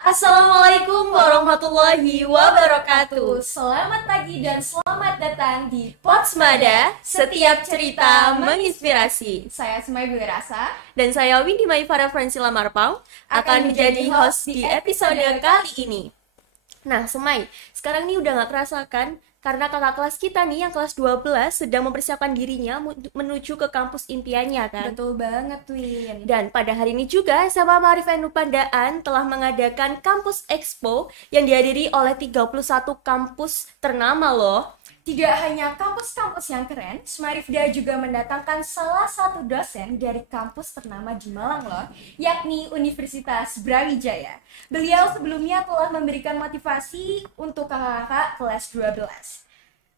Assalamualaikum warahmatullahi wabarakatuh. Selamat pagi dan selamat datang di Potsmada, setiap cerita menginspirasi. Saya Sumai Rasa Dan saya Windy Maifara Francila Marpau akan menjadi host di episode kali ini. Nah, Semai, sekarang ini udah gak kerasa kan? Karena kakak kelas kita nih yang kelas 12 sedang mempersiapkan dirinya menuju ke kampus impiannya kan? Betul banget, Win. Dan pada hari ini juga sama Maarif NU Pandaan telah mengadakan Kampus Expo yang dihadiri oleh 31 kampus ternama loh. Tidak hanya kampus-kampus yang keren, Smarifda juga mendatangkan salah satu dosen dari kampus ternama di Malang loh, yakni Universitas Brawijaya. Beliau sebelumnya telah memberikan motivasi untuk kakak-kakak kelas 12.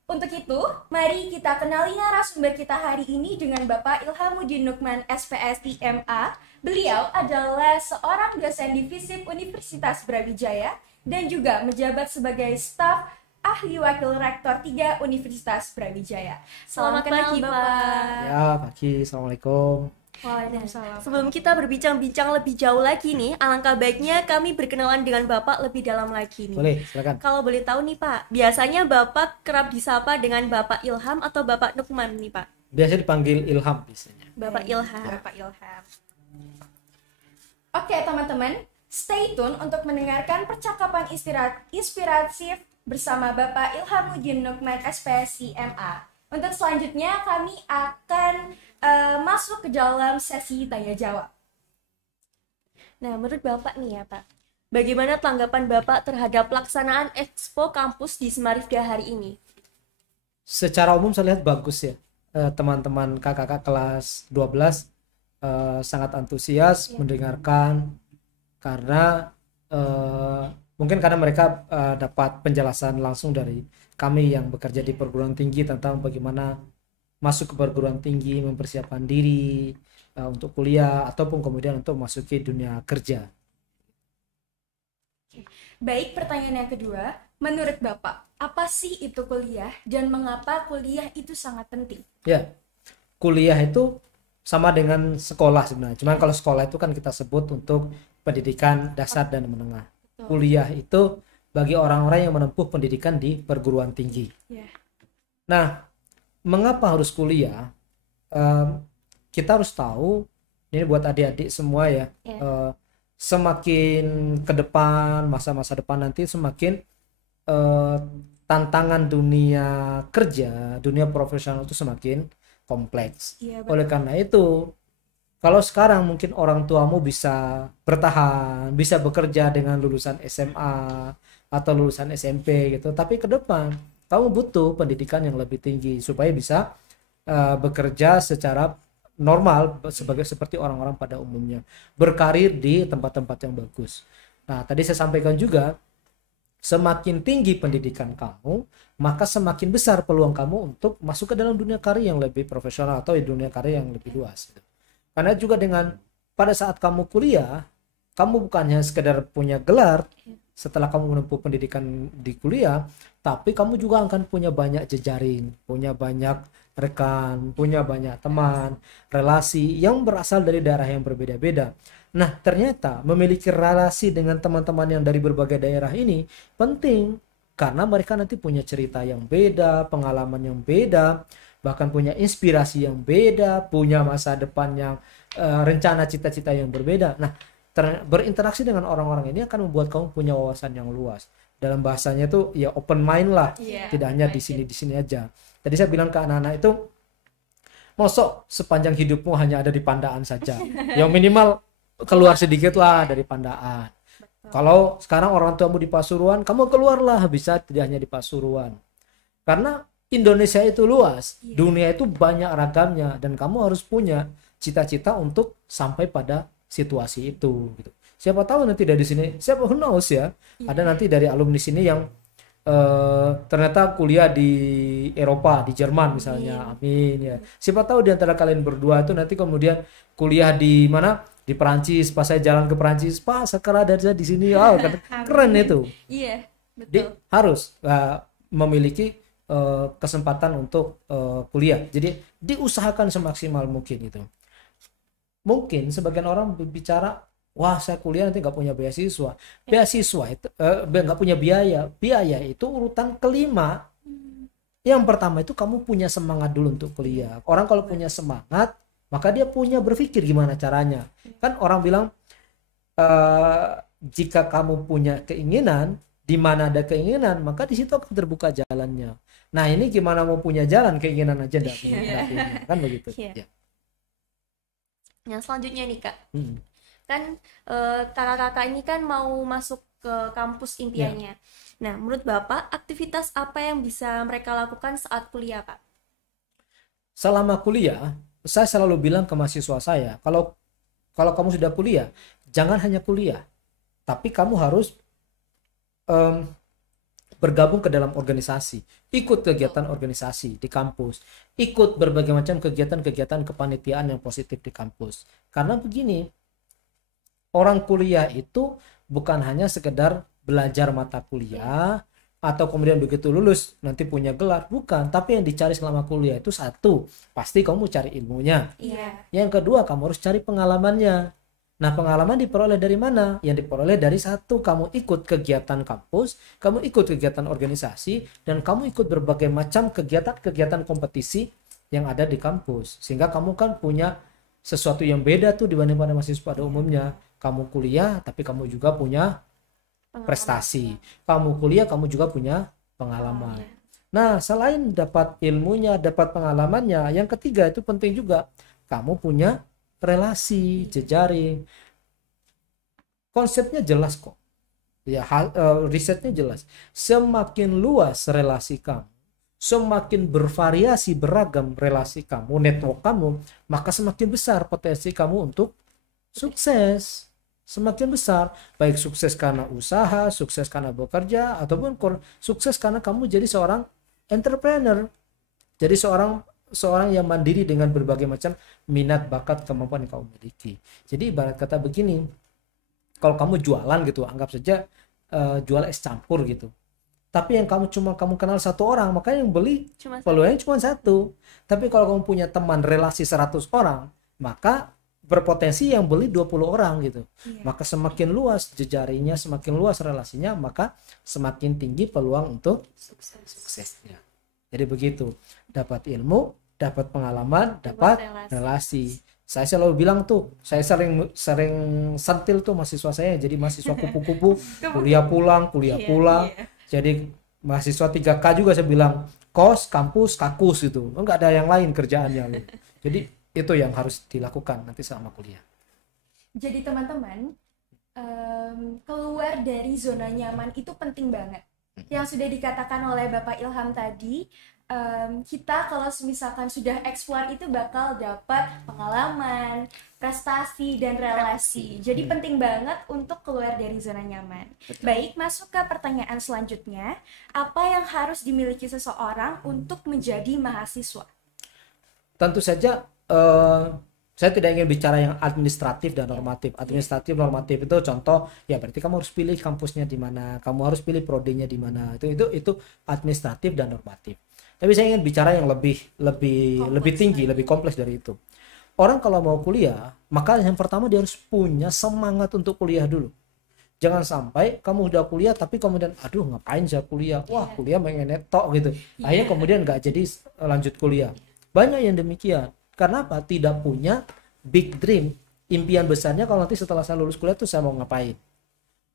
Untuk itu, mari kita kenali narasumber kita hari ini dengan Bapak Ilhamuddin Nukman SPSI MA. Beliau adalah seorang dosen di FISIP Universitas Brawijaya dan juga menjabat sebagai staf Ahli Wakil Rektor 3 Universitas Brawijaya. Selamat pagi, Pak. Ya, pagi. Assalamualaikum. Waalaikumsalam. Sebelum kita berbincang-bincang lebih jauh lagi nih, alangkah baiknya kami berkenalan dengan Bapak lebih dalam lagi nih. Boleh, silakan. Kalau boleh tahu nih Pak, biasanya Bapak kerap disapa dengan Bapak Ilham atau Bapak Nukman nih Pak? Biasa dipanggil Ilham biasanya. Bapak Ilham. Bapak Ilham. Oke teman-teman, stay tune untuk mendengarkan percakapan inspiratif bersama Bapak Ilhamuddin Nukman SPSI MA. Untuk selanjutnya kami akan masuk ke dalam sesi tanya jawab. Nah, menurut Bapak nih ya Pak, bagaimana tanggapan Bapak terhadap pelaksanaan Expo Kampus di Smarifda hari ini? Secara umum saya lihat bagus ya. Teman-teman kakak kelas 12 sangat antusias mendengarkan karena mungkin karena mereka dapat penjelasan langsung dari kami yang bekerja di perguruan tinggi tentang bagaimana masuk ke perguruan tinggi, mempersiapkan diri untuk kuliah ataupun kemudian untuk masuki dunia kerja. Baik, pertanyaan yang kedua, menurut Bapak, apa sih itu kuliah dan mengapa kuliah itu sangat penting? Ya, kuliah itu sama dengan sekolah sebenarnya. Cuman kalau sekolah itu kan kita sebut untuk pendidikan dasar dan menengah. Kuliah itu bagi orang-orang yang menempuh pendidikan di perguruan tinggi. Nah, mengapa harus kuliah? Kita harus tahu, ini buat adik-adik semua ya, semakin ke depan, masa-masa depan nanti semakin tantangan dunia kerja, dunia profesional itu semakin kompleks. Oleh karena itu, kalau sekarang mungkin orang tuamu bisa bertahan, bisa bekerja dengan lulusan SMA atau lulusan SMP gitu, tapi ke depan kamu butuh pendidikan yang lebih tinggi supaya bisa bekerja secara normal seperti orang-orang pada umumnya, berkarir di tempat-tempat yang bagus. Nah, tadi saya sampaikan juga, semakin tinggi pendidikan kamu, maka semakin besar peluang kamu untuk masuk ke dalam dunia karir yang lebih profesional atau dunia karir yang lebih luas gitu. Karena juga dengan pada saat kamu kuliah, kamu bukannya sekedar punya gelar setelah kamu menempuh pendidikan di kuliah, tapi kamu juga akan punya banyak jejaring, punya banyak rekan, punya banyak teman, relasi yang berasal dari daerah yang berbeda-beda. Nah, ternyata memiliki relasi dengan teman-teman yang dari berbagai daerah ini penting karena mereka nanti punya cerita yang beda, pengalaman yang beda, bahkan punya inspirasi yang beda, punya masa depan yang rencana cita-cita yang berbeda. Nah, berinteraksi dengan orang-orang ini akan membuat kamu punya wawasan yang luas. Dalam bahasanya tuh ya open mind lah, tidak hanya di sini aja. Tadi saya bilang ke anak-anak itu, mosok sepanjang hidupmu hanya ada di Pandaan saja. Yang minimal keluar sedikit lah dari Pandaan. Kalau sekarang orang tuamu di Pasuruan, kamu keluarlah, bisa tidak hanya di Pasuruan. Karena Indonesia itu luas, dunia itu banyak ragamnya, dan kamu harus punya cita-cita untuk sampai pada situasi itu gitu. Siapa tahu nanti dari sini, siapa who knows ya, ada nanti dari alumni sini yang ternyata kuliah di Eropa, di Jerman misalnya. Amin ya. Siapa tahu di antara kalian berdua itu nanti kemudian kuliah di mana? Di Perancis. Pas saya jalan ke Perancis, Pak, sekarang ada di sini. Oh, keren itu. Iya, betul. Harus memiliki kesempatan untuk kuliah. Jadi diusahakan semaksimal mungkin itu. Mungkin sebagian orang berbicara Wah, saya kuliah nanti nggak punya beasiswa. Beasiswa itu nggak punya biaya. Biaya itu urutan kelima. Yang pertama itu kamu punya semangat dulu untuk kuliah. Orang kalau punya semangat, maka dia punya berpikir gimana caranya. Kan orang bilang jika kamu punya keinginan, di mana ada keinginan, maka di situ akan terbuka jalannya. Nah, ini gimana mau punya jalan, keinginan aja enggak punya. Kan begitu. Ya. Yang selanjutnya nih Kak. Kan kakak-kakak ini kan mau masuk ke kampus impiannya. Nah, menurut Bapak, aktivitas apa yang bisa mereka lakukan saat kuliah, Kak? Selama kuliah, saya selalu bilang ke mahasiswa saya, kalau kamu sudah kuliah, jangan hanya kuliah, tapi kamu harus bergabung ke dalam organisasi, ikut kegiatan organisasi di kampus, ikut berbagai macam kegiatan-kegiatan kepanitiaan yang positif di kampus. Karena begini, orang kuliah itu bukan hanya sekedar belajar mata kuliah atau kemudian begitu lulus nanti punya gelar, bukan. Tapi yang dicari selama kuliah itu satu, pasti kamu cari ilmunya. Yang kedua, kamu harus cari pengalamannya. Nah, pengalaman diperoleh dari mana? Yang diperoleh dari satu, kamu ikut kegiatan kampus, kamu ikut kegiatan organisasi, dan kamu ikut berbagai macam kegiatan-kegiatan kompetisi yang ada di kampus. Sehingga kamu kan punya sesuatu yang beda tuh dibanding pada mahasiswa pada umumnya. Kamu kuliah, tapi kamu juga punya prestasi. Kamu kuliah, kamu juga punya pengalaman. Nah, selain dapat ilmunya, dapat pengalamannya, yang ketiga itu penting juga, kamu punya relasi, jejaring. Konsepnya jelas kok. Ya, risetnya jelas. Semakin luas relasi kamu, semakin bervariasi beragam relasi kamu, network kamu, maka semakin besar potensi kamu untuk sukses. Semakin besar, baik sukses karena usaha, sukses karena bekerja, ataupun sukses karena kamu jadi seorang entrepreneur, jadi seorang yang mandiri dengan berbagai macam minat, bakat, kemampuan yang kamu miliki. Jadi ibarat kata begini, kalau kamu jualan gitu, anggap saja jual es campur gitu, tapi yang kamu kenal satu orang, maka yang beli peluangnya cuma satu. Tapi kalau kamu punya teman relasi 100 orang, maka berpotensi yang beli 20 orang gitu. Maka semakin luas jejaringnya, semakin luas relasinya, maka semakin tinggi peluang untuk suksesnya. Jadi begitu, dapat ilmu, dapat pengalaman, dapat relasi. Saya selalu bilang tuh, saya sering sentil tuh mahasiswa saya jadi mahasiswa kupu-kupu, kuliah pulang. Jadi mahasiswa 3K juga saya bilang, kos, kampus, kakus gitu. Enggak ada yang lain kerjaannya gitu. Jadi itu yang harus dilakukan nanti selama kuliah. Jadi teman-teman, keluar dari zona nyaman itu penting banget. Yang sudah dikatakan oleh Bapak Ilham tadi, kita kalau misalkan sudah explore itu bakal dapat pengalaman, prestasi, dan relasi. Jadi penting banget untuk keluar dari zona nyaman. Baik, masuk ke pertanyaan selanjutnya. Apa yang harus dimiliki seseorang untuk menjadi mahasiswa? Tentu saja saya tidak ingin bicara yang administratif dan normatif. Administratif normatif itu contoh, ya berarti kamu harus pilih kampusnya di mana, kamu harus pilih prodinya di mana. Itu administratif dan normatif. Tapi saya ingin bicara yang lebih tinggi, lebih kompleks dari itu. Orang kalau mau kuliah, maka yang pertama dia harus punya semangat untuk kuliah dulu. Jangan sampai kamu udah kuliah tapi kemudian aduh ngapain saya kuliah? Wah, kuliah pengen netok gitu. Akhirnya kemudian nggak jadi lanjut kuliah. Banyak yang demikian. Karena apa? Tidak punya big dream, impian besarnya kalau nanti setelah saya lulus kuliah tuh saya mau ngapain.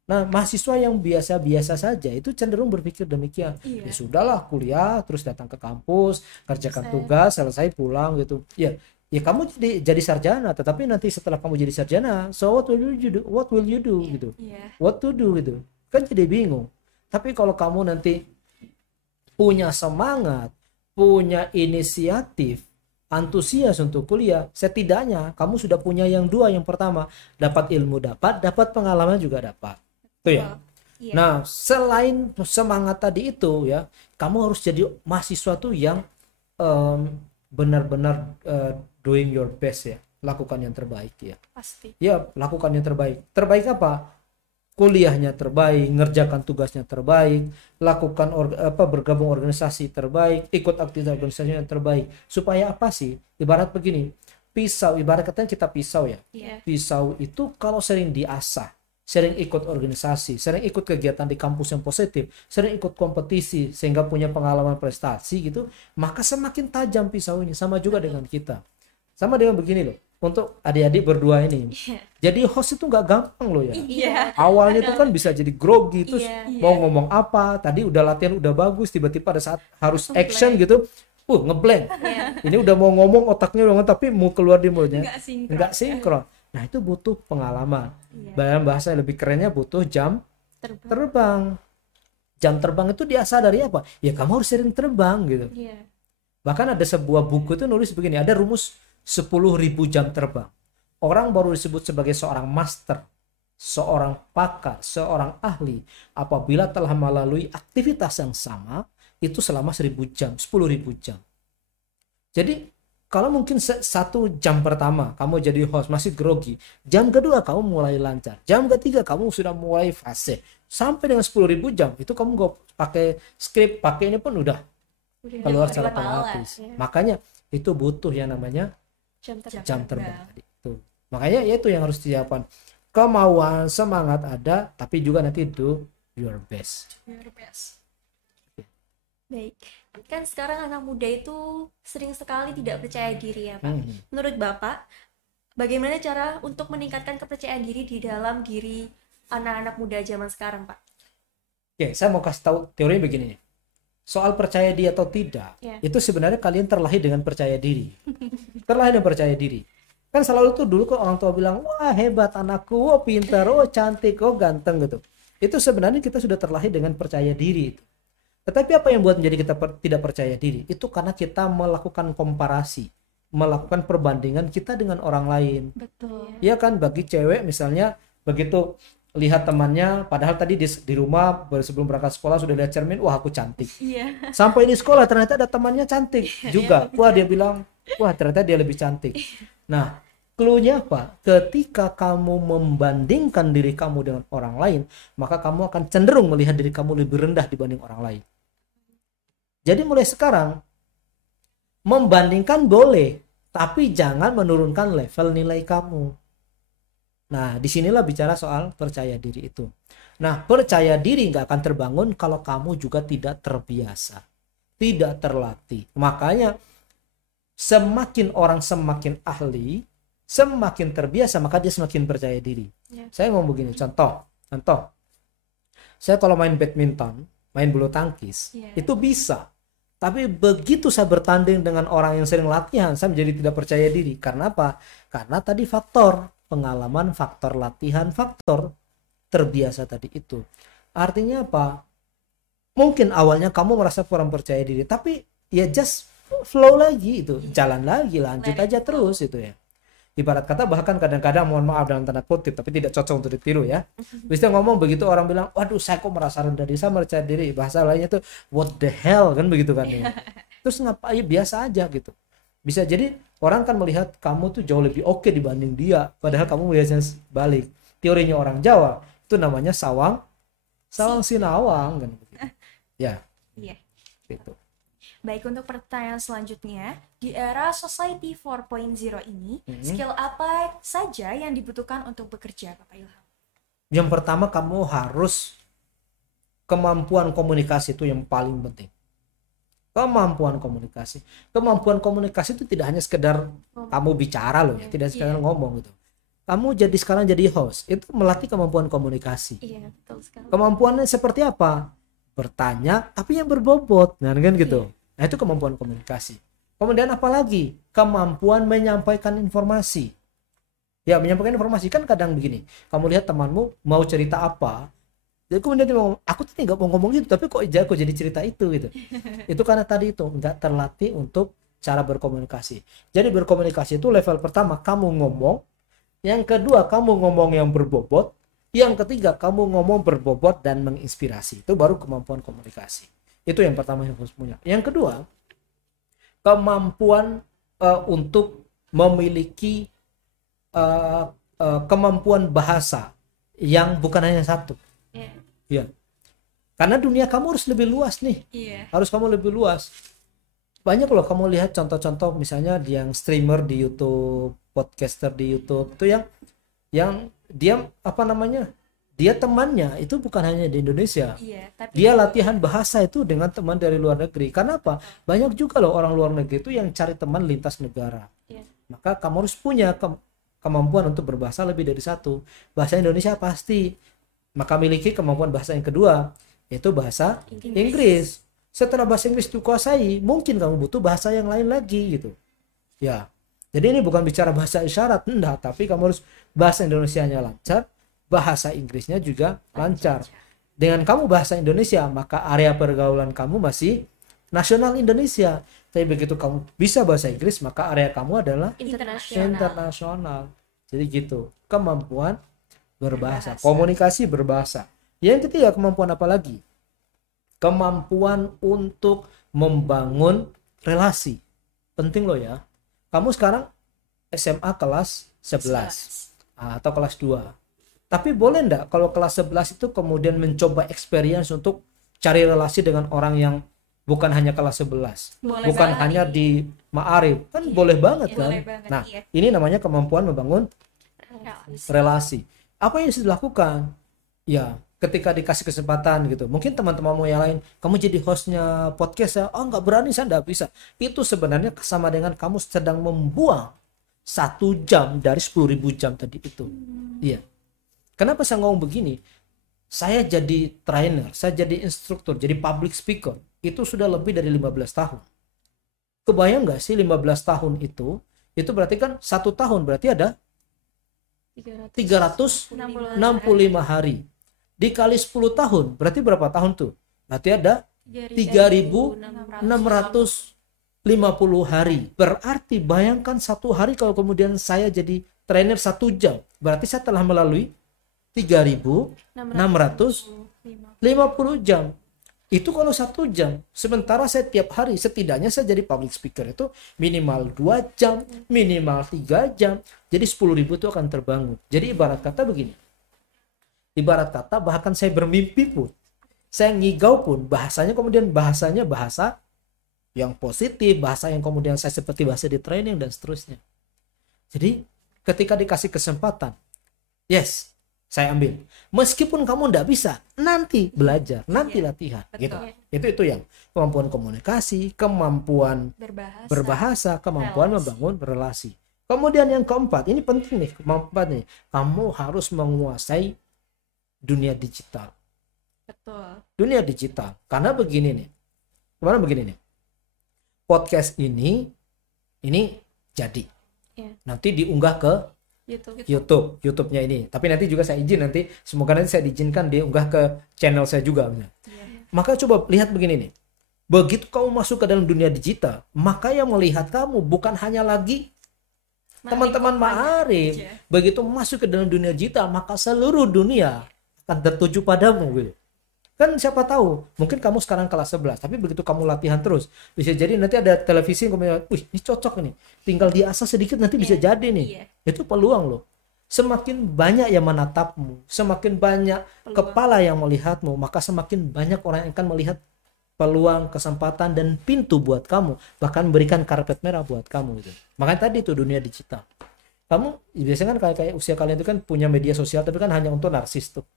Nah, mahasiswa yang biasa-biasa saja itu cenderung berpikir demikian. Ya sudahlah kuliah, terus datang ke kampus, kerjakan tugas, selesai pulang gitu. Ya kamu jadi sarjana, tetapi nanti setelah kamu jadi sarjana, so what will you do gitu. What to do gitu. Kan jadi bingung. Tapi kalau kamu nanti punya semangat, punya inisiatif, antusias untuk kuliah, setidaknya kamu sudah punya yang dua. Yang pertama, dapat ilmu, dapat pengalaman juga dapat. Itu ya. Nah, selain semangat tadi itu ya, kamu harus jadi mahasiswa tuh yang benar-benar doing your best ya, lakukan yang terbaik ya. Pasti. Ya, lakukan yang terbaik. Terbaik apa? Kuliahnya terbaik, ngerjakan tugasnya terbaik, lakukan bergabung organisasi terbaik, ikut aktivitas organisasi yang terbaik. Supaya apa sih? Ibarat begini, pisau, ibarat katanya kita pisau ya. Iya. Pisau itu kalau sering diasah, sering ikut organisasi, sering ikut kegiatan di kampus yang positif, sering ikut kompetisi sehingga punya pengalaman prestasi gitu, maka semakin tajam pisau ini. Sama juga dengan kita. Sama dengan begini loh, untuk adik-adik berdua ini. Jadi host itu nggak gampang loh ya. Iya. Awalnya itu kan bisa jadi grogi, terus Iya. mau ngomong apa, tadi udah latihan udah bagus, tiba-tiba pada saat harus action gitu, ngeblank. Ini udah mau ngomong otaknya udah tapi mau keluar di mulutnya nggak sinkron. Nah itu butuh pengalaman. Dalam bahasa yang lebih kerennya butuh jam terbang. Jam terbang itu diasah dari apa? Ya kamu harus sering terbang gitu. Iya. Bahkan ada sebuah buku itu nulis begini, ada rumus 10.000 jam terbang. Orang baru disebut sebagai seorang master, seorang pakar, seorang ahli apabila telah melalui aktivitas yang sama itu selama 1.000 jam, 10.000 jam. Jadi kalau mungkin 1 jam pertama kamu jadi host masih grogi, jam kedua kamu mulai lancar, jam ketiga kamu sudah mulai fase, sampai dengan 10.000 jam itu kamu gak pakai skrip, pakai ini pun udah keluar secara otomatis. Makanya itu butuh yang namanya jam terbang tadi itu. Makanya itu yang harus disiapkan. Kemauan, semangat ada, tapi juga nanti do your best. Baik, kan sekarang anak muda itu sering sekali tidak percaya diri ya Pak. Menurut Bapak, bagaimana cara untuk meningkatkan kepercayaan diri di dalam diri anak-anak muda zaman sekarang Pak? Oke, saya mau kasih tahu teorinya begini. Soal percaya diri atau tidak, itu sebenarnya kalian terlahir dengan percaya diri. Terlahir dengan percaya diri. Kan selalu tuh dulu kok orang tua bilang, wah hebat anakku, oh pintar, oh cantik, oh ganteng gitu. Itu sebenarnya kita sudah terlahir dengan percaya diri itu. Tetapi apa yang buat menjadi kita tidak percaya diri? Itu karena kita melakukan komparasi, melakukan perbandingan kita dengan orang lain. Betul. Ya kan, bagi cewek misalnya begitu lihat temannya, padahal tadi di rumah sebelum berangkat sekolah sudah lihat cermin, wah aku cantik. Iya. Sampai di sekolah ternyata ada temannya cantik juga. Wah dia bilang, wah ternyata dia lebih cantik. Nah, clue-nya apa? Ketika kamu membandingkan diri kamu dengan orang lain, maka kamu akan cenderung melihat diri kamu lebih rendah dibanding orang lain. Jadi mulai sekarang membandingkan boleh, tapi jangan menurunkan level nilai kamu. Nah, disinilah bicara soal percaya diri itu. Nah, percaya diri nggak akan terbangun kalau kamu juga tidak terbiasa, tidak terlatih. Makanya semakin orang semakin ahli, semakin terbiasa, maka dia semakin percaya diri. Saya mau begini, contoh. Saya kalau main badminton, main bulu tangkis, itu bisa. Tapi begitu saya bertanding dengan orang yang sering latihan, saya menjadi tidak percaya diri. Karena apa? Karena tadi faktor pengalaman, faktor latihan, faktor terbiasa tadi itu. Artinya apa? Mungkin awalnya kamu merasa kurang percaya diri, tapi ya just flow lagi itu, jalan lagi, lanjut aja terus itu ya. Ibarat kata bahkan kadang-kadang, mohon maaf dalam tanda kutip, tapi tidak cocok untuk ditiru ya. Bisa ngomong begitu orang bilang, waduh saya kok merasa rendah diri, saya percaya diri. Bahasa lainnya tuh what the hell kan begitu kan. Terus ngapain, biasa aja gitu. Bisa jadi orang kan melihat kamu tuh jauh lebih oke dibanding dia, padahal kamu melihatnya balik. Teorinya orang Jawa itu namanya sawang sinawang kan begitu. Ya. Iya. Gitu. Baik, untuk pertanyaan selanjutnya, di era Society 4.0 ini, skill apa saja yang dibutuhkan untuk bekerja, Bapak Ilham? Yang pertama, kamu harus kemampuan komunikasi, itu yang paling penting. Kemampuan komunikasi. Kemampuan komunikasi itu tidak hanya sekedar kamu bicara loh ya, tidak sekedar ngomong gitu. Kamu sekarang jadi host, itu melatih kemampuan komunikasi. Iya, betul sekali. Kemampuannya seperti apa? Bertanya tapi yang berbobot, nah kan gitu. Nah itu kemampuan komunikasi. Kemudian apalagi? Kemampuan menyampaikan informasi. Ya, menyampaikan informasi kan kadang begini. Kamu lihat temanmu mau cerita apa, jadi kemudian dia ngomong, aku tadi nggak mau ngomong gitu, tapi kok jadi cerita itu gitu. Itu karena tadi itu nggak terlatih untuk cara berkomunikasi. Jadi berkomunikasi itu level pertama kamu ngomong, yang kedua kamu ngomong yang berbobot, yang ketiga kamu ngomong berbobot dan menginspirasi. Itu baru kemampuan komunikasi. Itu yang pertama yang harus punya. Yang kedua, kemampuan untuk memiliki kemampuan bahasa yang bukan hanya satu. Ya. Karena dunia kamu harus lebih luas nih. Harus kamu lebih luas. banyak loh kamu lihat contoh-contoh misalnya yang streamer di YouTube, podcaster di YouTube itu yang dia apa namanya, dia temannya itu bukan hanya di Indonesia, tapi dia latihan bahasa itu dengan teman dari luar negeri. Karena apa? Banyak juga loh orang luar negeri itu yang cari teman lintas negara. Maka kamu harus punya kemampuan untuk berbahasa lebih dari satu. Bahasa Indonesia pasti, maka miliki kemampuan bahasa yang kedua, yaitu bahasa Inggris. Setelah bahasa Inggris dikuasai, mungkin kamu butuh bahasa yang lain lagi gitu ya. Jadi ini bukan bicara bahasa isyarat, enggak, tapi kamu harus bahasa Indonesianya lancar, bahasa Inggrisnya juga lancar. Dengan kamu bahasa Indonesia, maka area pergaulan kamu masih nasional Indonesia. Tapi begitu kamu bisa bahasa Inggris, maka area kamu adalah internasional. Jadi gitu, kemampuan berbahasa, komunikasi berbahasa. Yang ketiga, kemampuan apa lagi? Kemampuan untuk membangun relasi. Penting loh ya. Kamu sekarang SMA kelas 11 atau kelas 2. Tapi boleh enggak kalau kelas 11 itu kemudian mencoba experience untuk cari relasi dengan orang yang bukan hanya kelas 11, bukan hanya di Ma'arif, kan boleh banget kan? Nah, ini namanya kemampuan membangun relasi. Apa yang harus dilakukan? Ya, ketika dikasih kesempatan gitu, mungkin teman-temanmu yang lain, kamu jadi hostnya podcast ya, oh nggak berani, saya nggak bisa. Itu sebenarnya sama dengan kamu sedang membuang 1 jam dari 10.000 jam tadi itu. Iya. Kenapa saya ngomong begini? Saya jadi trainer, saya jadi instruktur, jadi public speaker, itu sudah lebih dari 15 tahun. Kebayang nggak sih 15 tahun itu berarti kan 1 tahun, berarti ada 365 hari. Dikali 10 tahun, berarti berapa tahun tuh? Berarti ada 3.650 hari. Berarti bayangkan 1 hari kalau kemudian saya jadi trainer 1 jam, berarti saya telah melalui 3.650 jam. Itu kalau 1 jam. Sementara saya tiap hari setidaknya saya jadi public speaker itu minimal 2 jam, minimal 3 jam. Jadi 10.000 itu akan terbangun. Jadi ibarat kata begini. Ibarat kata bahkan saya bermimpi pun, saya ngigau pun, bahasanya kemudian bahasanya bahasa yang positif, bahasa yang kemudian saya seperti bahasa di training dan seterusnya. Jadi ketika dikasih kesempatan, yes, saya ambil. Meskipun kamu enggak bisa, nanti belajar, nanti latihan. Gitu. Itu yang kemampuan komunikasi, kemampuan berbahasa, kemampuan membangun relasi. Kemudian yang keempat, ini penting nih, kemampuan nih. Kamu harus menguasai dunia digital. Dunia digital. Karena begini nih. Kemana begini nih? Podcast ini jadi. Nanti diunggah ke YouTube-nya ini. Tapi nanti juga saya izin, nanti semoga nanti saya diizinkan diunggah ke channel saya juga. Maka coba lihat begini nih. Begitu kamu masuk ke dalam dunia digital, maka yang melihat kamu bukan hanya lagi teman-teman Ma'arif. Begitu masuk ke dalam dunia digital, maka seluruh dunia akan tertuju padamu gitu. Kan siapa tahu, mungkin kamu sekarang kelas 11, tapi begitu kamu latihan terus, bisa jadi nanti ada televisi yang kemudian, wih ini cocok nih, tinggal diasah sedikit nanti bisa jadi nih. Itu peluang loh. Semakin banyak yang menatapmu, semakin banyak kepala yang melihatmu, maka semakin banyak orang yang akan melihat peluang, kesempatan, dan pintu buat kamu, bahkan berikan karpet merah buat kamu gitu. Makanya tadi itu dunia digital. Kamu biasanya kan kayak usia kalian itu kan punya media sosial, tapi kan hanya untuk narsis tuh.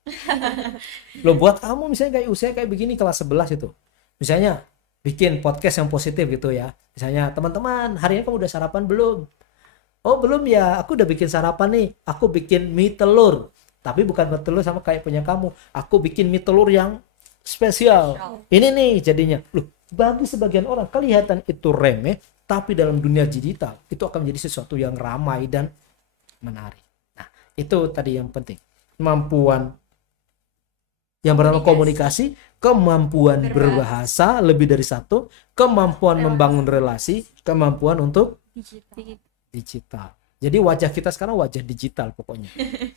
Lo buat kamu misalnya kayak usia kayak begini kelas 11 itu, misalnya bikin podcast yang positif gitu ya. Misalnya, teman-teman hari ini kamu udah sarapan belum? Oh belum ya, aku udah bikin sarapan nih. Aku bikin mie telur, tapi bukan mie telur sama kayak punya kamu. Aku bikin mie telur yang spesial. Ini nih jadinya. Loh, bagi sebagian orang kelihatan itu remeh, tapi dalam dunia digital itu akan menjadi sesuatu yang ramai dan menarik. Nah, itu tadi yang penting. Kemampuan yang pertama komunikasi, kemampuan berbahasa lebih dari satu, kemampuan membangun relasi, kemampuan untuk digital. Jadi wajah kita sekarang wajah digital pokoknya.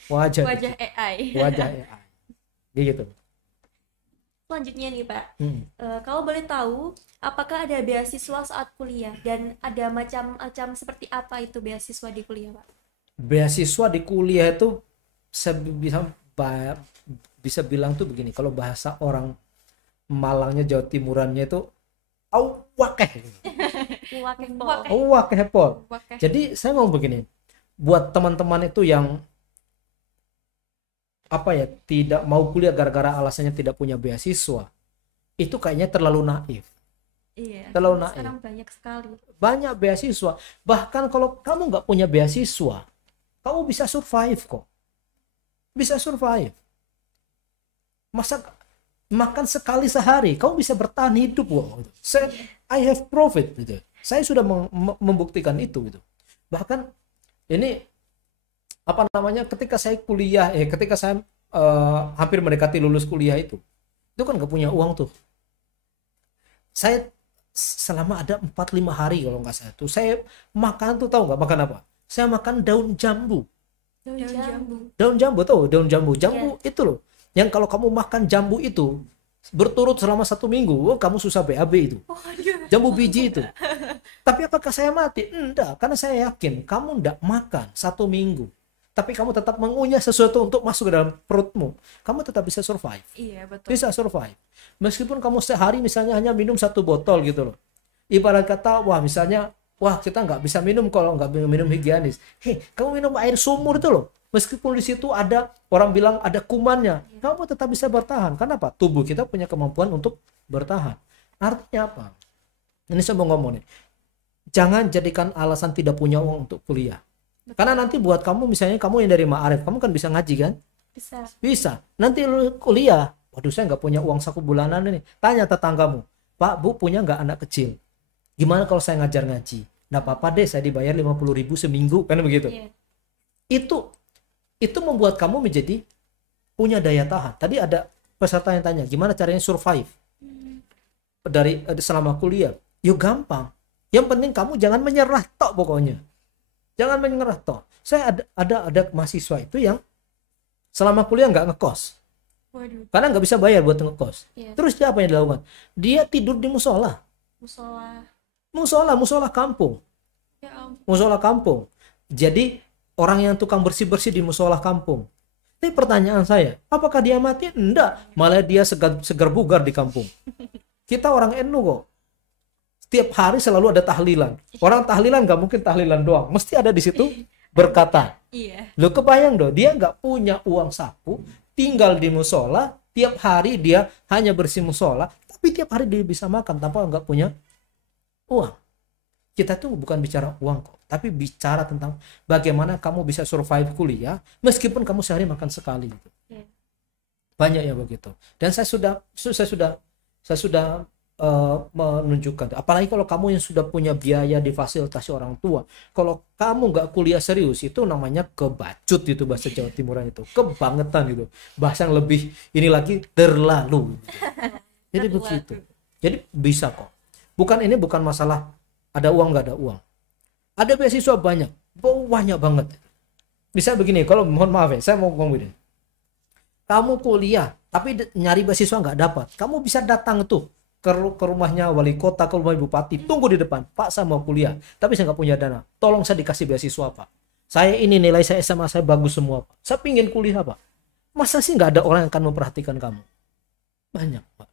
Wajah AI. Wajah AI. Gitu. Selanjutnya nih Pak, kalau boleh tahu, apakah ada beasiswa saat kuliah dan ada macam-macam seperti apa itu beasiswa di kuliah Pak? Beasiswa di kuliah itu saya bisa bilang tuh begini, kalau bahasa orang Malangnya, Jawa Timurannya itu awakeh. Wakehpol. Jadi saya mau begini, buat teman-teman itu yang tidak mau kuliah gara-gara alasannya tidak punya beasiswa, itu kayaknya terlalu naif. Iya, terlalu naif. Sekarang banyak sekali. Banyak beasiswa. Bahkan kalau kamu nggak punya beasiswa, kamu bisa survive kok. Bisa survive. Masa makan sekali sehari, kamu bisa bertahan hidup kok. I have profit gitu. Saya sudah membuktikan itu gitu. Bahkan ini ketika saya kuliah, ketika saya hampir mendekati lulus kuliah itu kan nggak punya uang tuh. Saya selama ada 4-5 hari kalau nggak salah tuh, saya makan tuh, tahu nggak makan apa? Saya makan daun jambu. Daun jambu tuh, daun jambu itu loh. Yang kalau kamu makan jambu itu berturut selama 1 minggu, kamu susah BAB itu. Jambu biji itu. Tapi apakah saya mati? Enggak, karena saya yakin kamu enggak makan 1 minggu, tapi kamu tetap mengunyah sesuatu untuk masuk ke dalam perutmu, kamu tetap bisa survive. Iya, betul. Bisa survive. Meskipun kamu sehari misalnya hanya minum 1 botol gitu loh. Ibarat kata, kita nggak bisa minum kalau nggak minum higienis. Kamu minum air sumur itu loh. Meskipun di situ ada orang bilang ada kumannya, kamu tetap bisa bertahan. Kenapa? Tubuh kita punya kemampuan untuk bertahan. Artinya apa? Ini saya mau ngomong nih. Jangan jadikan alasan tidak punya uang untuk kuliah. Karena nanti buat kamu, misalnya kamu yang dari Ma'arif, kamu kan bisa ngaji kan? Bisa. Nanti lu kuliah, waduh saya nggak punya uang saku bulanan ini. Tanya tetanggamu, Pak, Bu, punya nggak anak kecil? Gimana kalau saya ngajar ngaji? Nggak apa-apa deh, saya dibayar 50.000 seminggu, kan begitu. Itu membuat kamu menjadi punya daya tahan. Tadi ada peserta yang tanya, gimana caranya survive dari selama kuliah? Yuk gampang. Yang penting kamu jangan menyerah tok pokoknya. Jangan menyerah tok. Saya ada mahasiswa itu yang selama kuliah nggak ngekos. Karena nggak bisa bayar buat ngekos. Terus dia apa yang dilakukan? Dia tidur di musola kampung. Musola kampung. Jadi orang yang tukang bersih-bersih di musola kampung. Tapi pertanyaan saya, apakah dia mati? Enggak, malah dia segar bugar di kampung. Kita orang NU kok. Setiap hari selalu ada tahlilan. Orang tahlilan nggak mungkin tahlilan doang, mesti ada di situ berkata. Lo kebayang dong, dia nggak punya uang saku, tinggal di musola, tiap hari dia hanya bersih musola, tapi tiap hari dia bisa makan tanpa nggak punya uang. Kita tuh bukan bicara uang kok, tapi bicara tentang bagaimana kamu bisa survive kuliah meskipun kamu sehari makan sekali gitu. Banyak ya begitu. Dan saya sudah menunjukkan, apalagi kalau kamu yang sudah punya biaya difasilitasi orang tua, kalau kamu nggak kuliah serius, itu namanya kebacut itu bahasa Jawa Timuran itu, kebangetan gitu, bahasa yang lebih ini lagi terlalu gitu. Jadi begitu. Jadi bisa kok. Ini bukan masalah ada uang nggak ada uang. Ada beasiswa banyak banget. Bisa begini, kalau mohon maaf ya, saya mau ngomong ini. Kamu kuliah tapi nyari beasiswa nggak dapat, kamu bisa datang tuh ke rumahnya wali kota, ke rumah bupati, tunggu di depan, Pak saya mau kuliah tapi saya nggak punya dana, tolong saya dikasih beasiswa Pak, saya ini nilai saya SMA saya bagus semua Pak, saya pingin kuliah Pak. Masa sih nggak ada orang yang akan memperhatikan kamu? Banyak Pak,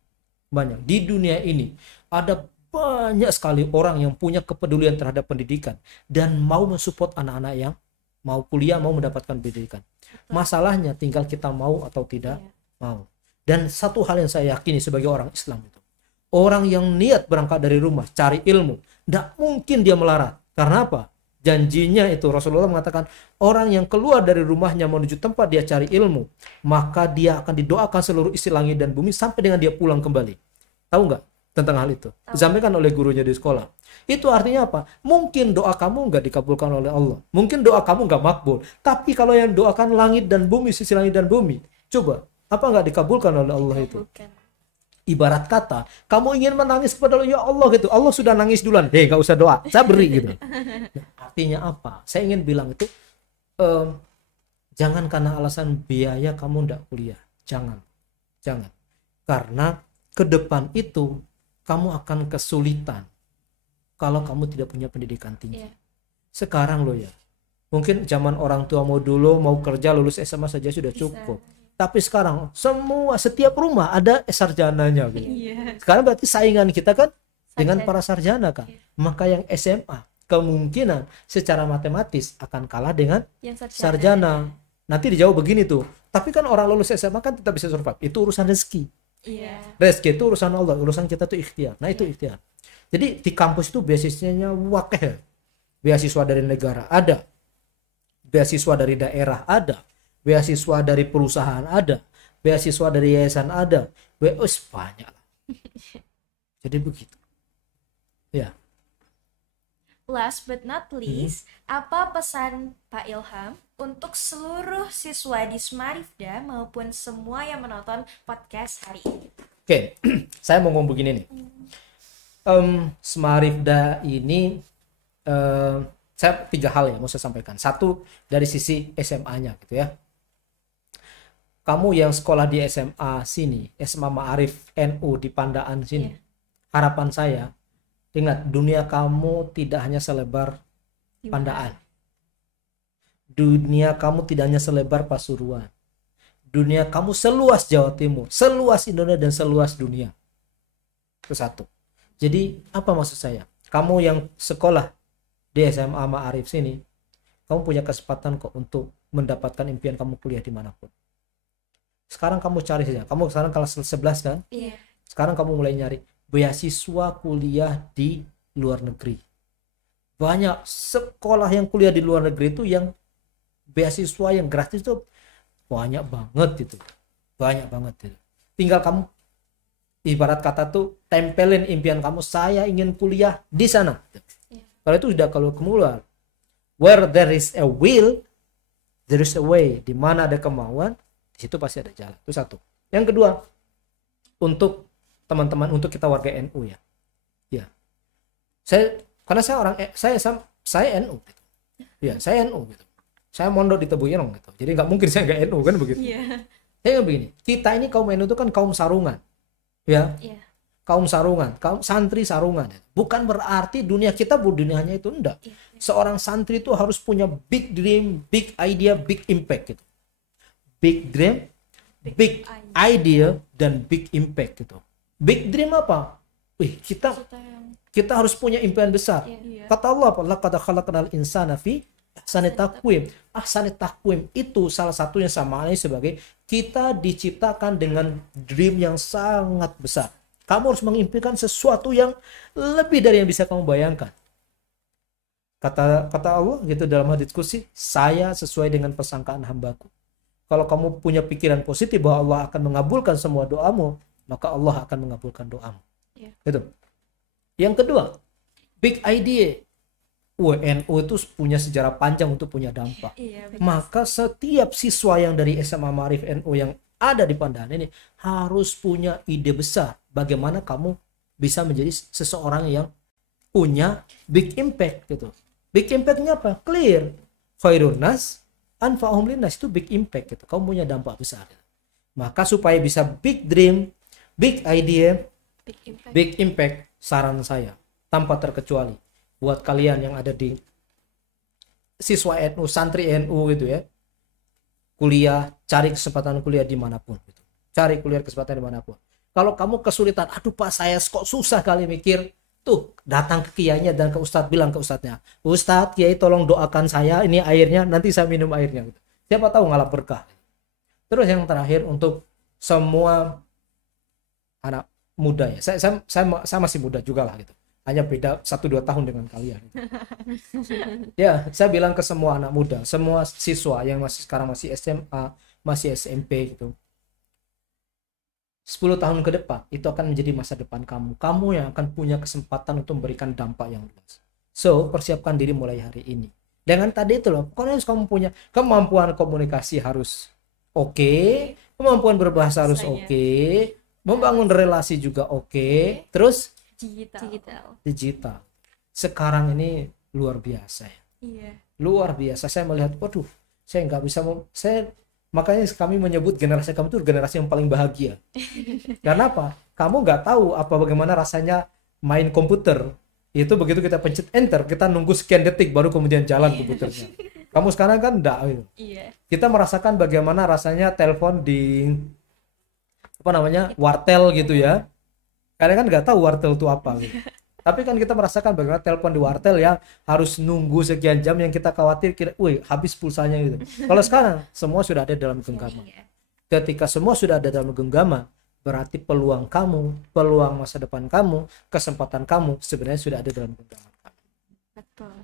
banyak. Di dunia ini ada banyak sekali orang yang punya kepedulian terhadap pendidikan dan mau mensupport anak-anak yang mau kuliah, mau mendapatkan pendidikan. Masalahnya tinggal kita mau atau tidak mau. Dan satu hal yang saya yakini sebagai orang Islam itu, orang yang niat berangkat dari rumah cari ilmu, tidak mungkin dia melarat. Karena apa? Janjinya itu Rasulullah mengatakan, orang yang keluar dari rumahnya menuju tempat dia cari ilmu, maka dia akan didoakan seluruh isi langit dan bumi sampai dengan dia pulang kembali. Tahu nggak tentang hal itu? Disampaikan oleh gurunya di sekolah. Itu artinya apa? Mungkin doa kamu nggak dikabulkan oleh Allah, mungkin doa kamu nggak makbul, tapi kalau yang doakan langit dan bumi, sisi langit dan bumi, coba apa nggak dikabulkan oleh Allah itu? Ibarat kata kamu ingin menangis kepada Allah, ya Allah gitu, Allah sudah nangis duluan, nggak usah doa, saya beri gitu. Artinya apa? Saya ingin bilang itu, jangan karena alasan biaya kamu nggak kuliah, jangan, karena ke depan itu kamu akan kesulitan kalau kamu tidak punya pendidikan tinggi. Sekarang loh ya, mungkin zaman orang tua mau dulu mau kerja lulus SMA saja sudah cukup. Tapi sekarang setiap rumah ada sarjananya gitu. Sekarang berarti saingan kita kan dengan para sarjana kan. Maka yang SMA kemungkinan secara matematis akan kalah dengan Yang sarjana. Nanti dijawab begini tuh, tapi kan orang lulus SMA kan tetap bisa survive, itu urusan rezeki. Iya. Rezeki itu urusan Allah, urusan kita tuh ikhtiar. Nah itu ikhtiar. Jadi di kampus itu beasiswanya wakeh. Beasiswa dari negara ada, beasiswa dari daerah ada, beasiswa dari perusahaan ada, beasiswa dari yayasan ada, banyak lah. Jadi begitu. Ya. Last but not least, apa pesan Pak Ilham untuk seluruh siswa di Smarifda maupun semua yang menonton podcast hari ini? Oke, saya mau ngomong begini nih. Smarifda ini saya 3 hal ya mau saya sampaikan. Satu dari sisi SMA-nya gitu ya. Kamu yang sekolah di SMA sini, SMA Ma'arif NU di Pandaan sini. Harapan saya, ingat dunia kamu tidak hanya selebar Pandaan. Dunia kamu tidak hanya selebar Pasuruan. Dunia kamu seluas Jawa Timur, seluas Indonesia dan seluas dunia. Itu satu. Jadi apa maksud saya? Kamu yang sekolah di SMA Ma'arif sini, kamu punya kesempatan kok untuk mendapatkan impian kamu kuliah dimanapun. Sekarang kamu cari saja. Kamu sekarang kelas 11 kan? Iya. Sekarang kamu mulai nyari beasiswa kuliah di luar negeri. Banyak sekolah yang kuliah di luar negeri itu yang beasiswa yang gratis itu banyak banget itu. Banyak banget itu. Tinggal kamu ibarat kata tuh tempelin impian kamu, saya ingin kuliah di sana. Kalau itu sudah kalau keluar. Where there is a will, there is a way. Di mana ada kemauan, di situ pasti ada jalan. Itu satu. Yang kedua, untuk teman-teman, untuk kita warga NU ya. Ya. Karena saya NU gitu. Ya, saya NU gitu. Saya mondok di Tebu Ireng gitu. Jadi nggak mungkin saya nggak NU kan begitu. Iya. Saya begini, kita ini kaum NU itu kan kaum sarungan. Ya. Iya. Kaum sarungan, kaum santri sarungan. Bukan berarti dunia kita dunianya itu enggak. Seorang santri itu harus punya big dream, big idea, big impact gitu. Big dream, big idea dan big impact gitu. Big dream apa? Kita harus punya impian besar. Kata Allah, laqad khalaqnal insana fi ahsani taqwim. Ahsani taqwim itu salah satunya sama sebagai kita diciptakan dengan dream yang sangat besar. Kamu harus mengimpikan sesuatu yang lebih dari yang bisa kamu bayangkan. Kata Allah gitu dalam hadits qudsi, saya sesuai dengan persangkaan hambaku. Kalau kamu punya pikiran positif bahwa Allah akan mengabulkan semua doamu, maka Allah akan mengabulkan doamu. Gitu. Yang kedua, big idea. NU itu punya sejarah panjang untuk punya dampak. Maka setiap siswa yang dari SMA Ma'arif NU yang ada di Pandaan ini harus punya ide besar bagaimana kamu bisa menjadi seseorang yang punya big impact gitu. Big impactnya apa? Clear. Khairun nas anfa'uhum linnas, itu big impact gitu. Kamu punya dampak besar. Maka supaya bisa big dream, big idea, big impact, saran saya tanpa terkecuali buat kalian yang ada di siswa NU, santri NU gitu ya. Kuliah, cari kesempatan kuliah dimanapun gitu. Cari kuliah kesempatan dimanapun. Kalau kamu kesulitan, aduh Pak saya kok susah kali mikir, tuh datang ke kiainya dan ke ustadz, bilang ke ustadznya, Ustadz kiai tolong doakan saya, ini airnya, nanti saya minum airnya gitu. Siapa tahu ngalap berkah. Terus yang terakhir untuk semua anak muda ya, saya masih muda juga lah gitu, hanya beda 1-2 tahun dengan kalian gitu. Ya, saya bilang ke semua anak muda, semua siswa yang sekarang masih SMA, masih SMP gitu, 10 tahun ke depan itu akan menjadi masa depan kamu yang akan punya kesempatan untuk memberikan dampak yang luas. So persiapkan diri mulai hari ini. Dengan tadi itu loh, pokoknya kamu punya kemampuan komunikasi harus oke, kemampuan berbahasa harus oke, membangun relasi juga oke, terus digital. Sekarang ini luar biasa ya. Luar biasa. Saya melihat, waduh, saya nggak bisa makanya kami menyebut generasi kami itu generasi yang paling bahagia. Karena apa? Kamu nggak tahu bagaimana rasanya main komputer. Itu begitu kita pencet enter, kita nunggu sekian detik baru kemudian jalan komputernya. Kamu sekarang kan enggak gitu. Kita merasakan bagaimana rasanya telepon di wartel gitu ya. Kalian kan nggak tahu wartel itu apa gitu. Tapi kan kita merasakan bagaimana telepon di wartel yang harus nunggu sekian jam, yang kita khawatir wih habis pulsanya gitu. Kalau sekarang semua sudah ada dalam genggaman. Ketika semua sudah ada dalam genggaman, berarti peluang kamu, peluang masa depan kamu, kesempatan kamu sebenarnya sudah ada dalam genggaman. Betul.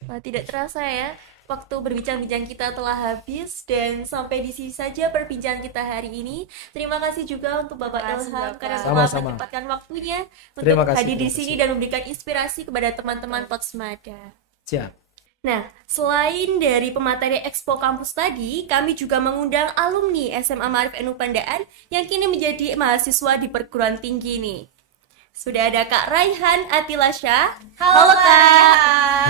Nah, tidak terasa ya, waktu berbincang-bincang kita telah habis dan sampai di sini saja perbincangan kita hari ini. Terima kasih juga untuk Bapak Ilham karena telah menyempatkan waktunya untuk hadir di sini dan memberikan inspirasi kepada teman-teman Potsmada. Siap. Nah, selain dari pemateri Expo Kampus tadi, kami juga mengundang alumni SMA Maarif NU Pandaan yang kini menjadi mahasiswa di perguruan tinggi nih. Sudah ada Kak Raihan Atilasya. Halo Kak.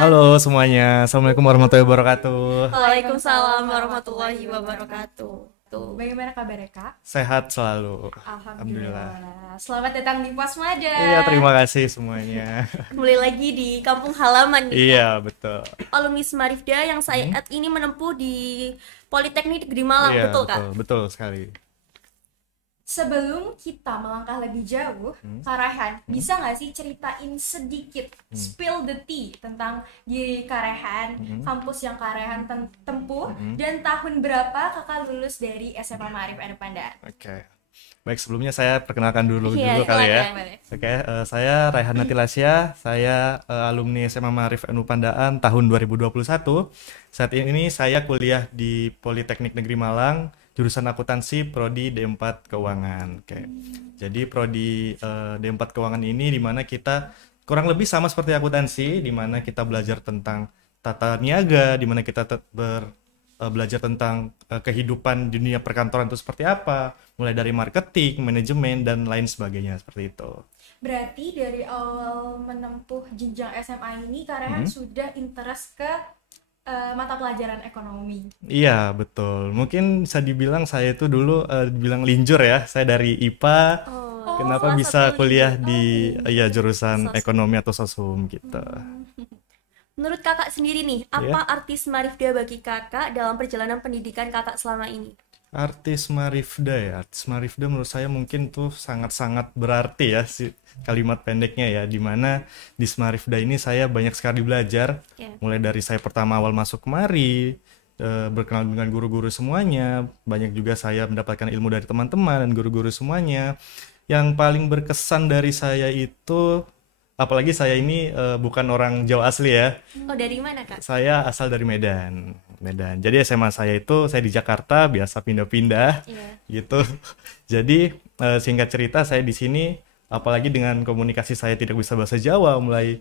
Halo semuanya. Assalamualaikum warahmatullahi wabarakatuh. Waalaikumsalam warahmatullahi wabarakatuh. Tuh. Bagaimana kabarnya Kak? Sehat selalu. Alhamdulillah. Selamat datang di Potsmada. Iya, terima kasih semuanya. Kembali lagi di kampung halaman nih. Iya, betul. Alumni Semarifda yang saat ini menempuh di Politeknik Negeri Malang, Iya, betul Kak? Betul sekali. Sebelum kita melangkah lebih jauh, Kak Raihan, bisa nggak sih ceritain sedikit, spill the tea tentang diri Kak Raihan, kampus yang Kak Raihan tempuh, dan tahun berapa kakak lulus dari SMA Maarif NU Pandaan? Oke. Baik, sebelumnya saya perkenalkan dulu Iya, kali ya. boleh. Oke, saya Raihan Atilasya, saya alumni SMA Maarif NU Pandaan tahun 2021. Saat ini saya kuliah di Politeknik Negeri Malang, jurusan akuntansi prodi D4 Keuangan. Oke. Jadi prodi D4 Keuangan ini di mana kita kurang lebih sama seperti akuntansi, di mana kita belajar tentang tata niaga, di mana kita belajar tentang kehidupan dunia perkantoran itu seperti apa, mulai dari marketing, manajemen, dan lain sebagainya seperti itu. Berarti dari awal menempuh jenjang SMA ini Kak Raihan sudah interest ke mata pelajaran ekonomi. Iya, betul. Mungkin bisa dibilang saya itu dulu dibilang linjur ya. Saya dari IPA, kenapa bisa kuliah di jurusan ekonomi atau sosum gitu. Menurut kakak sendiri nih, apa arti Semarifda bagi kakak dalam perjalanan pendidikan kakak selama ini? Artis Semarifda ya, Artis Semarifda menurut saya mungkin tuh sangat-sangat berarti ya si kalimat pendeknya ya, dimana di Semarifda ini saya banyak sekali belajar, mulai dari saya pertama awal masuk kemari, berkenal dengan guru-guru semuanya, banyak juga saya mendapatkan ilmu dari teman-teman dan guru-guru semuanya. Yang paling berkesan dari saya itu, apalagi saya ini bukan orang Jawa asli ya. Oh, dari mana Kak? Saya asal dari Medan. Jadi SMA saya itu saya di Jakarta, biasa pindah-pindah gitu. Jadi singkat cerita saya di sini, apalagi dengan komunikasi saya tidak bisa bahasa Jawa, mulai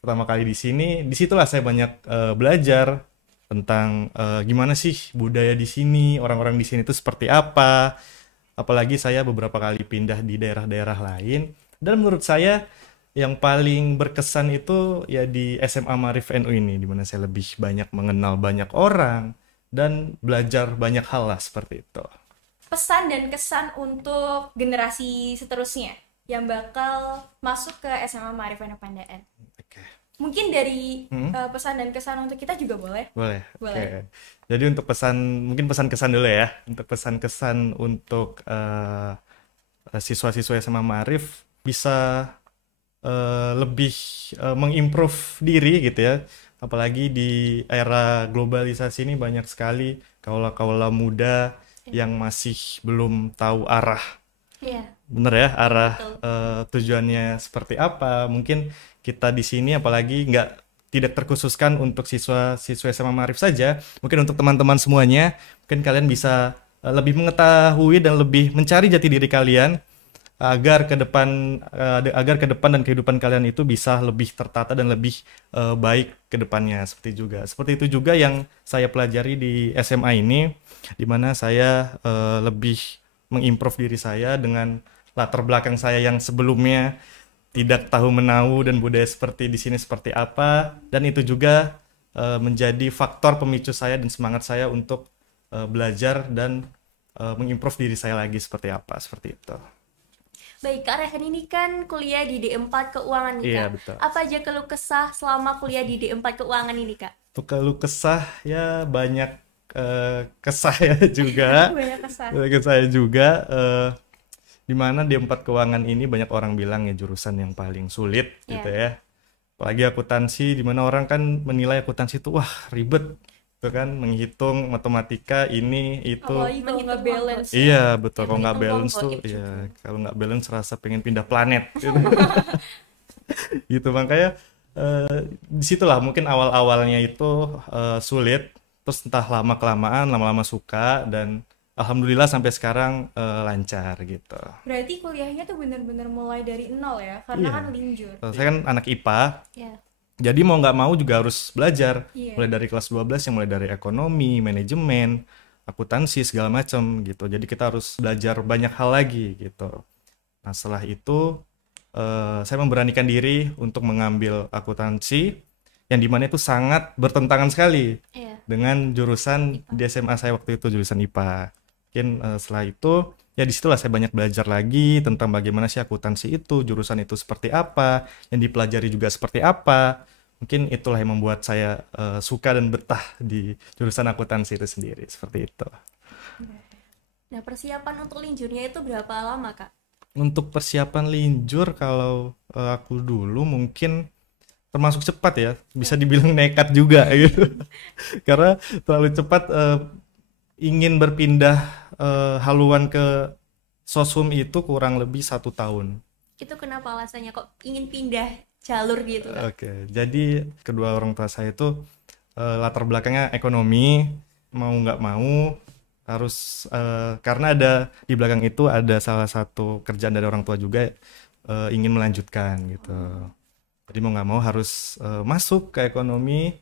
pertama kali di sini, disitulah saya banyak belajar tentang gimana sih budaya di sini, orang-orang di sini itu seperti apa. Apalagi saya beberapa kali pindah di daerah-daerah lain, dan menurut saya yang paling berkesan itu ya di SMA Maarif NU ini, di mana saya lebih banyak mengenal banyak orang dan belajar banyak hal lah seperti itu. Pesan dan kesan untuk generasi seterusnya yang bakal masuk ke SMA Maarif NU Pandaan. Mungkin dari pesan dan kesan untuk kita juga boleh? Boleh. Okay. Jadi untuk mungkin pesan kesan dulu ya. Untuk pesan kesan untuk siswa-siswa SMA Maarif bisa lebih mengimprove diri gitu ya, apalagi di era globalisasi ini banyak sekali kaula-kaula muda yang masih belum tahu arah, bener ya, arah tujuannya seperti apa. Mungkin kita di sini apalagi tidak terkhususkan untuk siswa-siswa SMA Maarif saja, mungkin untuk teman-teman semuanya, mungkin kalian bisa lebih mengetahui dan lebih mencari jati diri kalian, agar ke depan dan kehidupan kalian itu bisa lebih tertata dan lebih baik ke depannya. Seperti itu juga yang saya pelajari di SMA ini, di mana saya lebih mengimprove diri saya dengan latar belakang saya yang sebelumnya tidak tahu menahu dan budaya seperti di sini seperti apa, dan itu juga menjadi faktor pemicu saya dan semangat saya untuk belajar dan mengimprove diri saya lagi seperti itu. Baik, Kak Raihan ini kan kuliah di D4 Keuangan nih Kak. Iya, betul. Apa aja keluh kesah selama kuliah di D4 Keuangan ini Kak? Untuk keluh kesah ya banyak kesah ya juga. Banyak kesah. Banyak kesah juga. Dimana di 4 keuangan ini banyak orang bilang ya jurusan yang paling sulit gitu ya. Apalagi akuntansi, dimana orang kan menilai akuntansi itu wah ribet, itu kan menghitung matematika ini itu. Apalagi kalau nggak balance. Iya betul, kalau nggak menghitung balance tuh, goib ya juga. kalau nggak balance rasa pengen pindah planet gitu. Gitu makanya disitulah mungkin awal-awalnya itu sulit, terus entah lama kelamaan lama-lama suka, dan alhamdulillah sampai sekarang lancar gitu. Berarti kuliahnya tuh bener-bener mulai dari nol ya, karena Iya. kan linjur. Saya kan anak IPA, Ya. jadi mau nggak mau juga harus belajar. Iya. Mulai dari kelas 12 yang mulai dari ekonomi, manajemen, akuntansi segala macam gitu. Jadi kita harus belajar banyak hal lagi gitu. Nah setelah itu saya memberanikan diri untuk mengambil akuntansi yang dimana itu sangat bertentangan sekali Iya. dengan jurusan di SMA saya waktu itu, jurusan IPA. Mungkin setelah itu ya disitulah saya banyak belajar lagi tentang bagaimana sih akuntansi itu, jurusan itu seperti apa, yang dipelajari juga seperti apa. Mungkin itulah yang membuat saya suka dan betah di jurusan akuntansi itu sendiri, seperti itu. Nah, persiapan untuk linjurnya itu berapa lama, Kak? Untuk persiapan linjur kalau aku dulu mungkin termasuk cepat ya, bisa dibilang nekat juga gitu. Karena terlalu cepat, ingin berpindah haluan ke sosum itu kurang lebih 1 tahun. Itu kenapa alasannya kok ingin pindah jalur gitu, Kak? Oke, jadi kedua orang tua saya itu latar belakangnya ekonomi, mau nggak mau harus karena ada di belakang itu ada salah satu kerjaan dari orang tua juga ingin melanjutkan gitu. Jadi mau nggak mau harus masuk ke ekonomi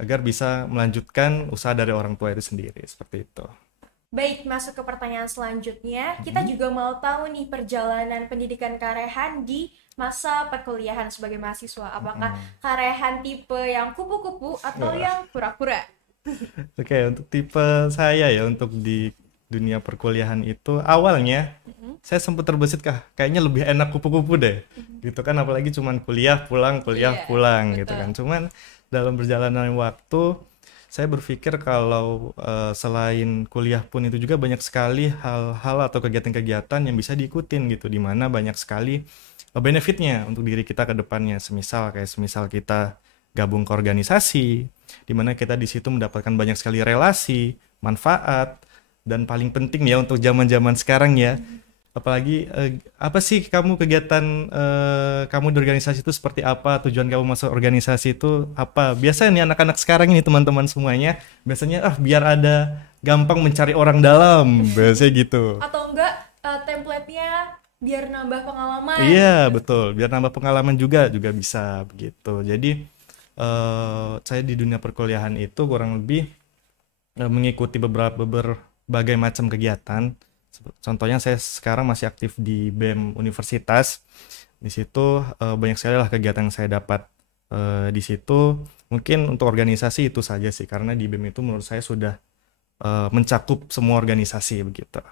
agar bisa melanjutkan usaha dari orang tua itu sendiri, seperti itu. Baik, masuk ke pertanyaan selanjutnya. Kita juga mau tahu nih perjalanan pendidikan Kak Rehan di masa perkuliahan sebagai mahasiswa. Apakah Kak Rehan tipe yang kupu-kupu atau yang kura-kura? Oke, untuk tipe saya ya untuk di dunia perkuliahan itu awalnya saya sempat terbesit kayaknya lebih enak kupu-kupu deh. Gitu kan, apalagi cuman kuliah pulang Iya, pulang gitu betul. kan. Cuman dalam perjalanan waktu saya berpikir kalau selain kuliah pun itu juga banyak sekali hal-hal atau kegiatan-kegiatan yang bisa diikutin gitu, di mana banyak sekali benefitnya untuk diri kita ke depannya. Semisal kita gabung ke organisasi, di mana kita di situ mendapatkan banyak sekali relasi, manfaat, dan paling penting ya untuk zaman-zaman sekarang ya. Apalagi apa sih kamu kegiatan kamu di organisasi itu seperti apa, tujuan kamu masuk organisasi itu apa? Biasanya nih anak-anak sekarang ini teman-teman semuanya biasanya biar ada gampang mencari orang dalam, biasanya gitu. Atau enggak template-nya biar nambah pengalaman? Iya, betul. Biar nambah pengalaman juga bisa begitu. Jadi saya di dunia perkuliahan itu kurang lebih mengikuti berbagai macam kegiatan. Contohnya saya sekarang masih aktif di BEM Universitas. Di situ banyak sekali lah kegiatan yang saya dapat di situ. Mungkin untuk organisasi itu saja sih, karena di BEM itu menurut saya sudah mencakup semua organisasi begitu.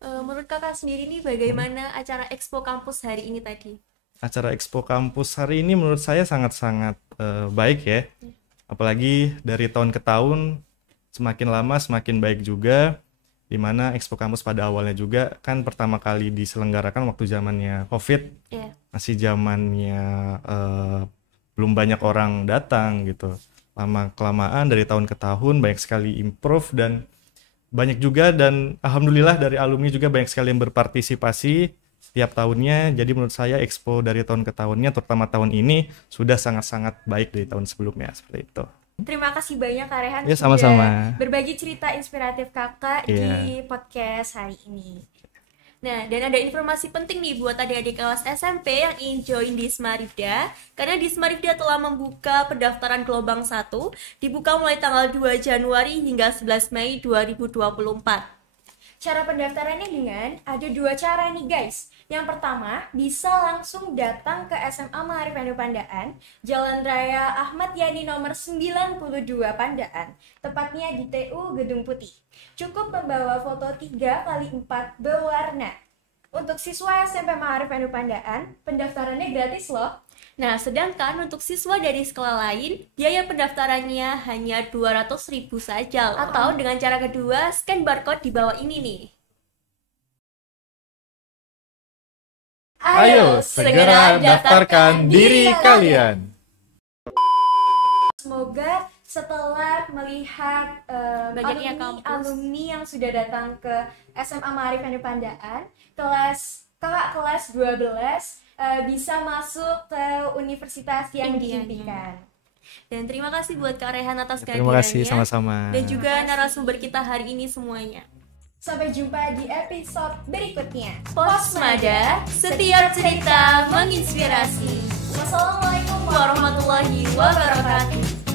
Menurut Kakak sendiri nih bagaimana acara Expo Kampus hari ini tadi? Acara Expo Kampus hari ini menurut saya sangat-sangat baik ya. Apalagi dari tahun ke tahun semakin lama semakin baik juga. Dimana Expo Kampus pada awalnya juga kan pertama kali diselenggarakan waktu zamannya COVID. Iya. Masih zamannya belum banyak orang datang gitu. Lama kelamaan dari tahun ke tahun banyak sekali improve dan banyak juga, dan alhamdulillah dari alumni juga banyak sekali yang berpartisipasi setiap tahunnya. Jadi menurut saya Expo dari tahun ke tahunnya, terutama tahun ini, sudah sangat-sangat baik dari tahun sebelumnya, seperti itu. Terima kasih banyak Kak Rehan Ya, sudah sama-sama. berbagi cerita inspiratif Kakak Iya. di podcast hari ini. Nah, dan ada informasi penting nih buat adik-adik kelas SMP yang ingin join di Smarifda. Karena di Smarifda telah membuka pendaftaran gelombang 1, dibuka mulai tanggal 2 Januari hingga 11 Mei 2024. Cara pendaftarannya dengan ada 2 cara nih guys. Yang pertama, bisa langsung datang ke SMA Maarif Anu Pandaan, Jalan Raya Ahmad Yani nomor 92 Pandaan, tepatnya di TU Gedung Putih. Cukup membawa foto 3x4 berwarna. Untuk siswa SMP Maarif Anu Pandaan, pendaftarannya gratis loh. Nah, sedangkan untuk siswa dari sekolah lain, biaya pendaftarannya hanya 200.000 saja. Atau dengan cara kedua, scan barcode di bawah ini nih. Ayo segera daftarkan diri kalian. Semoga setelah melihat Banyaknya kampus. alumni yang sudah datang ke SMA Maarif Henry Pandaan, kakak kelas 12 bisa masuk ke universitas yang diimpikan. Dan terima kasih buat Kak Rehan atas Terima kasih kehadirannya. sama-sama. Dan juga narasumber kita hari ini semuanya. Sampai jumpa di episode berikutnya. Posmada, setiap cerita menginspirasi. Wassalamualaikum Warahmatullahi wabarakatuh.